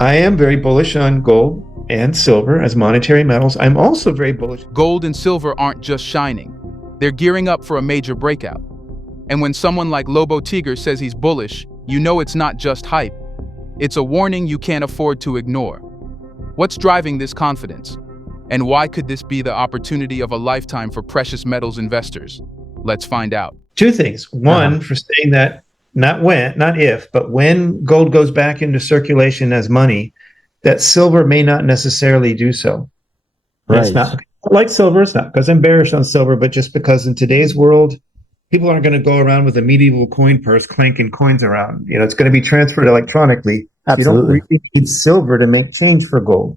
I am very bullish on gold and silver as monetary metals. I'm also very bullish. Gold and silver aren't just shining. They're gearing up for a major breakout. And when someone like Lobo Tiggre says he's bullish, you know it's not just hype. It's a warning you can't afford to ignore. What's driving this confidence? And why could this be the opportunity of a lifetime for precious metals investors? Let's find out. Two things. One, for saying that not when, not if, but when gold goes back into circulation as money, that silver may not necessarily do so. Right. It's not like silver. It's not because I'm bearish on silver, but just because in today's world, people aren't going to go around with a medieval coin purse clanking coins around. You know, it's going to be transferred electronically. Absolutely. You don't really need silver to make change for gold.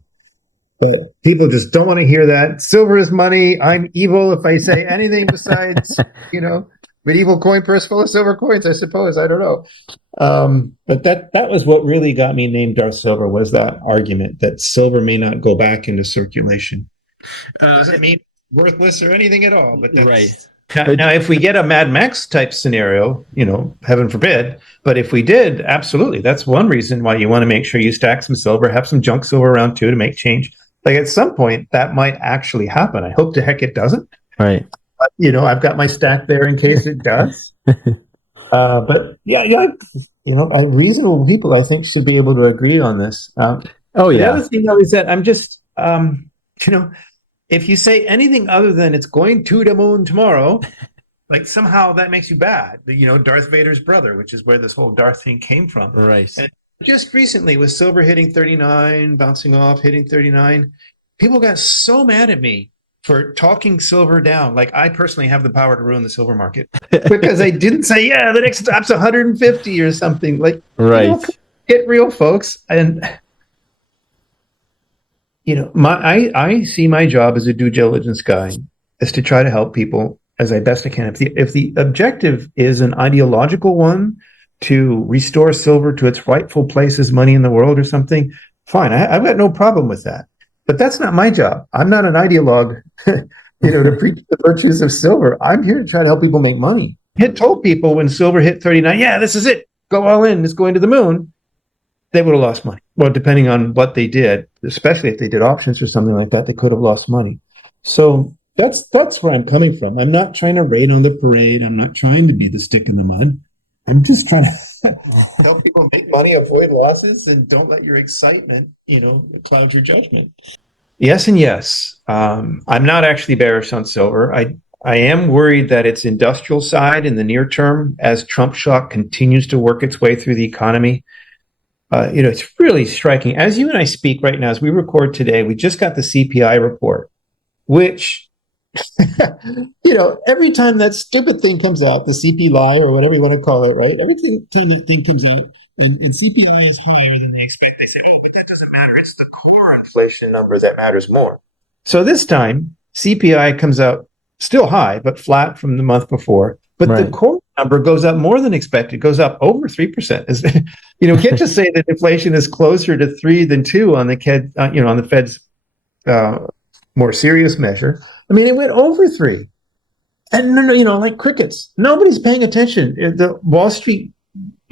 But people just don't want to hear that. Silver is money. I'm evil if I say anything besides, medieval coin purse full of silver coins, I suppose. I don't know. But that was what really got me named Darth Silver, was that argument that silver may not go back into circulation. Does it mean worthless or anything at all? But that's, right. Now, if we get a Mad Max type scenario, heaven forbid, but if we did, absolutely, that's one reason why you want to make sure you stack some silver, have some junk silver around too to make change. Like at some point, that might actually happen. I hope to heck it doesn't. Right. But, I've got my stack there in case it does. But reasonable people, I think, should be able to agree on this. The other thing, though, is that I'm just, if you say anything other than it's going to the moon tomorrow, like somehow that makes you bad. Darth Vader's brother, which is where this whole Darth thing came from. Right. And just recently, with silver hitting 39, bouncing off, hitting 39, people got so mad at me for talking silver down. Like I personally have the power to ruin the silver market because I didn't say, the next stop's 150 or something. Like, right. Get real, folks. And I see my job as a due diligence guy is to try to help people as I best I can. If the objective is an ideological one, to restore silver to its rightful place as money in the world or something, fine. I've got no problem with that. But that's not my job. I'm not an ideologue, to preach the virtues of silver. I'm here to try to help people make money. I had told people when silver hit 39, this is it. Go all in. It's going to the moon. They would have lost money. Well, depending on what they did, especially if they did options or something like that, they could have lost money. So that's where I'm coming from. I'm not trying to rain on the parade. I'm not trying to be the stick in the mud. I'm just trying to help people make money, avoid losses, and don't let your excitement, cloud your judgment. Yes and yes. I'm not actually bearish on silver. I am worried that its industrial side in the near term, as Trump shock continues to work its way through the economy, it's really striking. As you and I speak right now, as we record today, we just got the CPI report, which every time that stupid thing comes out, the CPI or whatever you want to call it, right? Every time that thing comes out and CPI is higher than they expect, they say, but that doesn't matter. It's the core inflation number that matters more. So this time, CPI comes out still high, but flat from the month before. But the core number goes up more than expected, goes up over 3%. Can't just say that inflation is closer to 3 than 2 on the Fed's more serious measure. I mean, it went over 3. And like crickets. Nobody's paying attention. The Wall Street,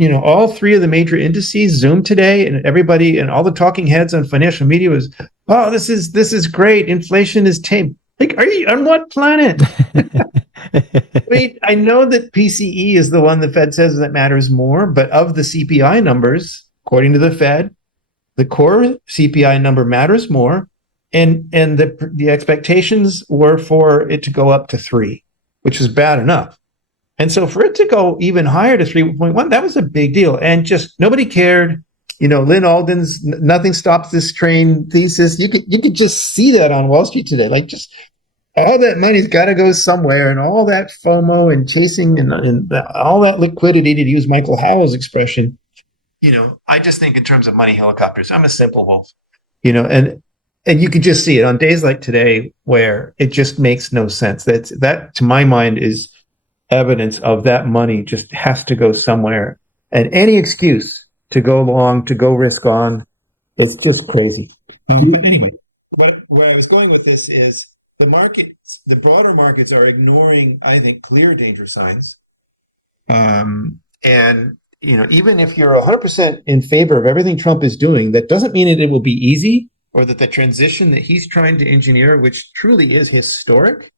all 3 of the major indices zoomed today, and everybody and all the talking heads on financial media was, oh, this is great. Inflation is tame. Like, are you on what planet? I mean, I know that PCE is the one the Fed says that matters more, but of the CPI numbers, according to the Fed, the core CPI number matters more. And the expectations were for it to go up to 3, which is bad enough. And so for it to go even higher to 3.1, that was a big deal. And just nobody cared. Lynn Alden's "Nothing Stops This Train" thesis. You could just see that on Wall Street today. Like, just all that money's got to go somewhere, and all that FOMO and chasing and all that liquidity, to use Michael Howell's expression. I just think in terms of money helicopters. I'm a simple wolf. And you could just see it on days like today where it just makes no sense. That to my mind is evidence of that money just has to go somewhere. And any excuse to go long, to go risk on, it's just crazy. But anyway, where I was going with this is the broader markets are ignoring, I think, clear danger signs. And even if you're 100% in favor of everything Trump is doing, that doesn't mean that it will be easy or that the transition that he's trying to engineer, which truly is historic,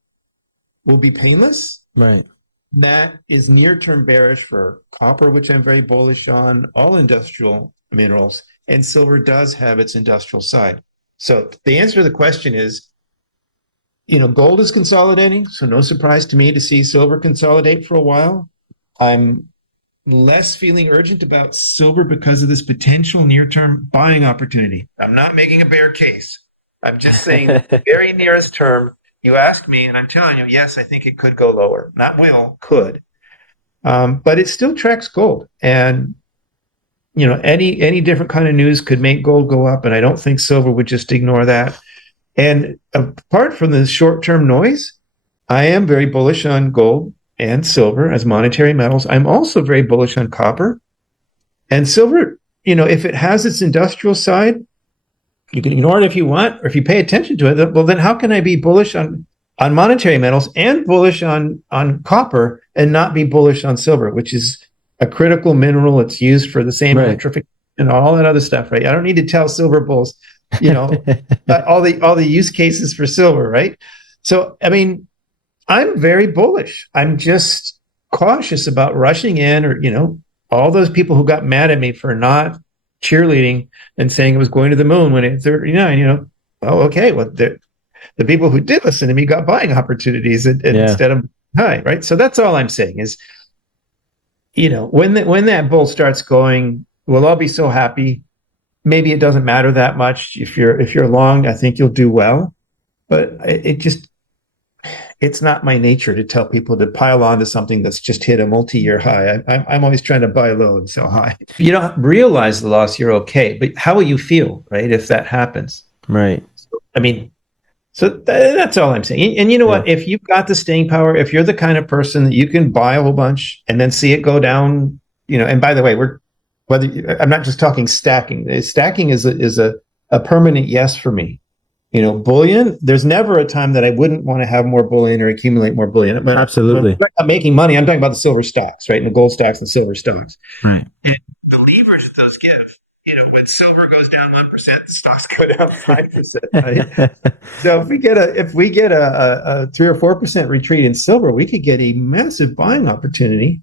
will be painless. Right. That is near-term bearish for copper, which I'm very bullish on, all industrial minerals, and silver does have its industrial side. So the answer to the question is, gold is consolidating, so no surprise to me to see silver consolidate for a while. I'm less feeling urgent about silver because of this potential near-term buying opportunity. I'm not making a bear case. I'm just saying the very nearest term, you ask me, and I'm telling you, yes, I think it could go lower. Not will, could. But it still tracks gold. And, any different kind of news could make gold go up, and I don't think silver would just ignore that. And apart from the short-term noise, I am very bullish on gold and silver as monetary metals. I'm also very bullish on copper. And silver, if it has its industrial side, you can ignore it if you want, or if you pay attention to it, well, then how can I be bullish on monetary metals and bullish on copper and not be bullish on silver, which is a critical mineral. It's used for the same electrification and all that other stuff, right? I don't need to tell silver bulls, all the use cases for silver, right? So, I'm very bullish. I'm just cautious about rushing in, or, all those people who got mad at me for not cheerleading and saying it was going to the moon when it's 39, okay, well, the people who did listen to me got buying opportunities instead of high, right? So that's all I'm saying is, when that bull starts going, we'll all be so happy. Maybe it doesn't matter that much. If you're long, I think you'll do well, but it's not my nature to tell people to pile onto something that's just hit a multi-year high. I'm always trying to buy low and sell high. If you don't realize the loss, you're okay. But how will you feel, right, if that happens? Right. So that's all I'm saying. And you know what? If you've got the staying power, if you're the kind of person that you can buy a whole bunch and then see it go down, and by the way, I'm not just talking stacking. Stacking is a permanent yes for me. Bullion, there's never a time that I wouldn't want to have more bullion or accumulate more bullion. But absolutely. I'm making money. I'm talking about the silver stacks, right? And the gold stacks and silver stocks. Right. And the leverage that those give, when silver goes down 1%, stocks go down 5%. Right? So if we get a 3 or 4% retreat in silver, we could get a massive buying opportunity.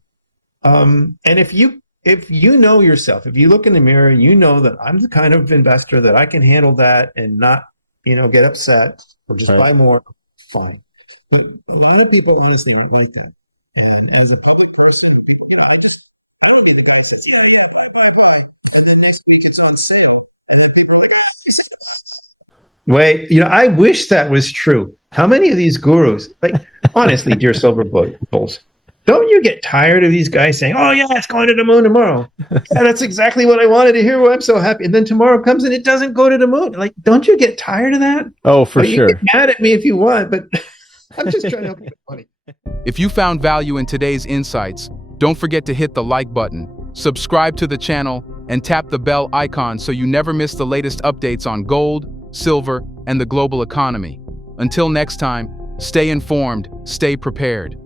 And if you know yourself, if you look in the mirror and you know that I'm the kind of investor that I can handle that and not get upset or just buy more, fine. But a lot of people honestly aren't like that. And as a public person, I just validate the guy and says, yeah, buy. And then next week it's on sale. And then people are like, you said wait, I wish that was true. How many of these gurus, honestly, dear silver bulls, don't you get tired of these guys saying, oh, yeah, it's going to the moon tomorrow? Yeah, that's exactly what I wanted to hear. Well, I'm so happy. And then tomorrow comes and it doesn't go to the moon. Don't you get tired of that? Oh, for sure. You get mad at me if you want, but I'm just trying to help you make money. If you found value in today's insights, don't forget to hit the like button, subscribe to the channel, and tap the bell icon so you never miss the latest updates on gold, silver, and the global economy. Until next time, stay informed, stay prepared.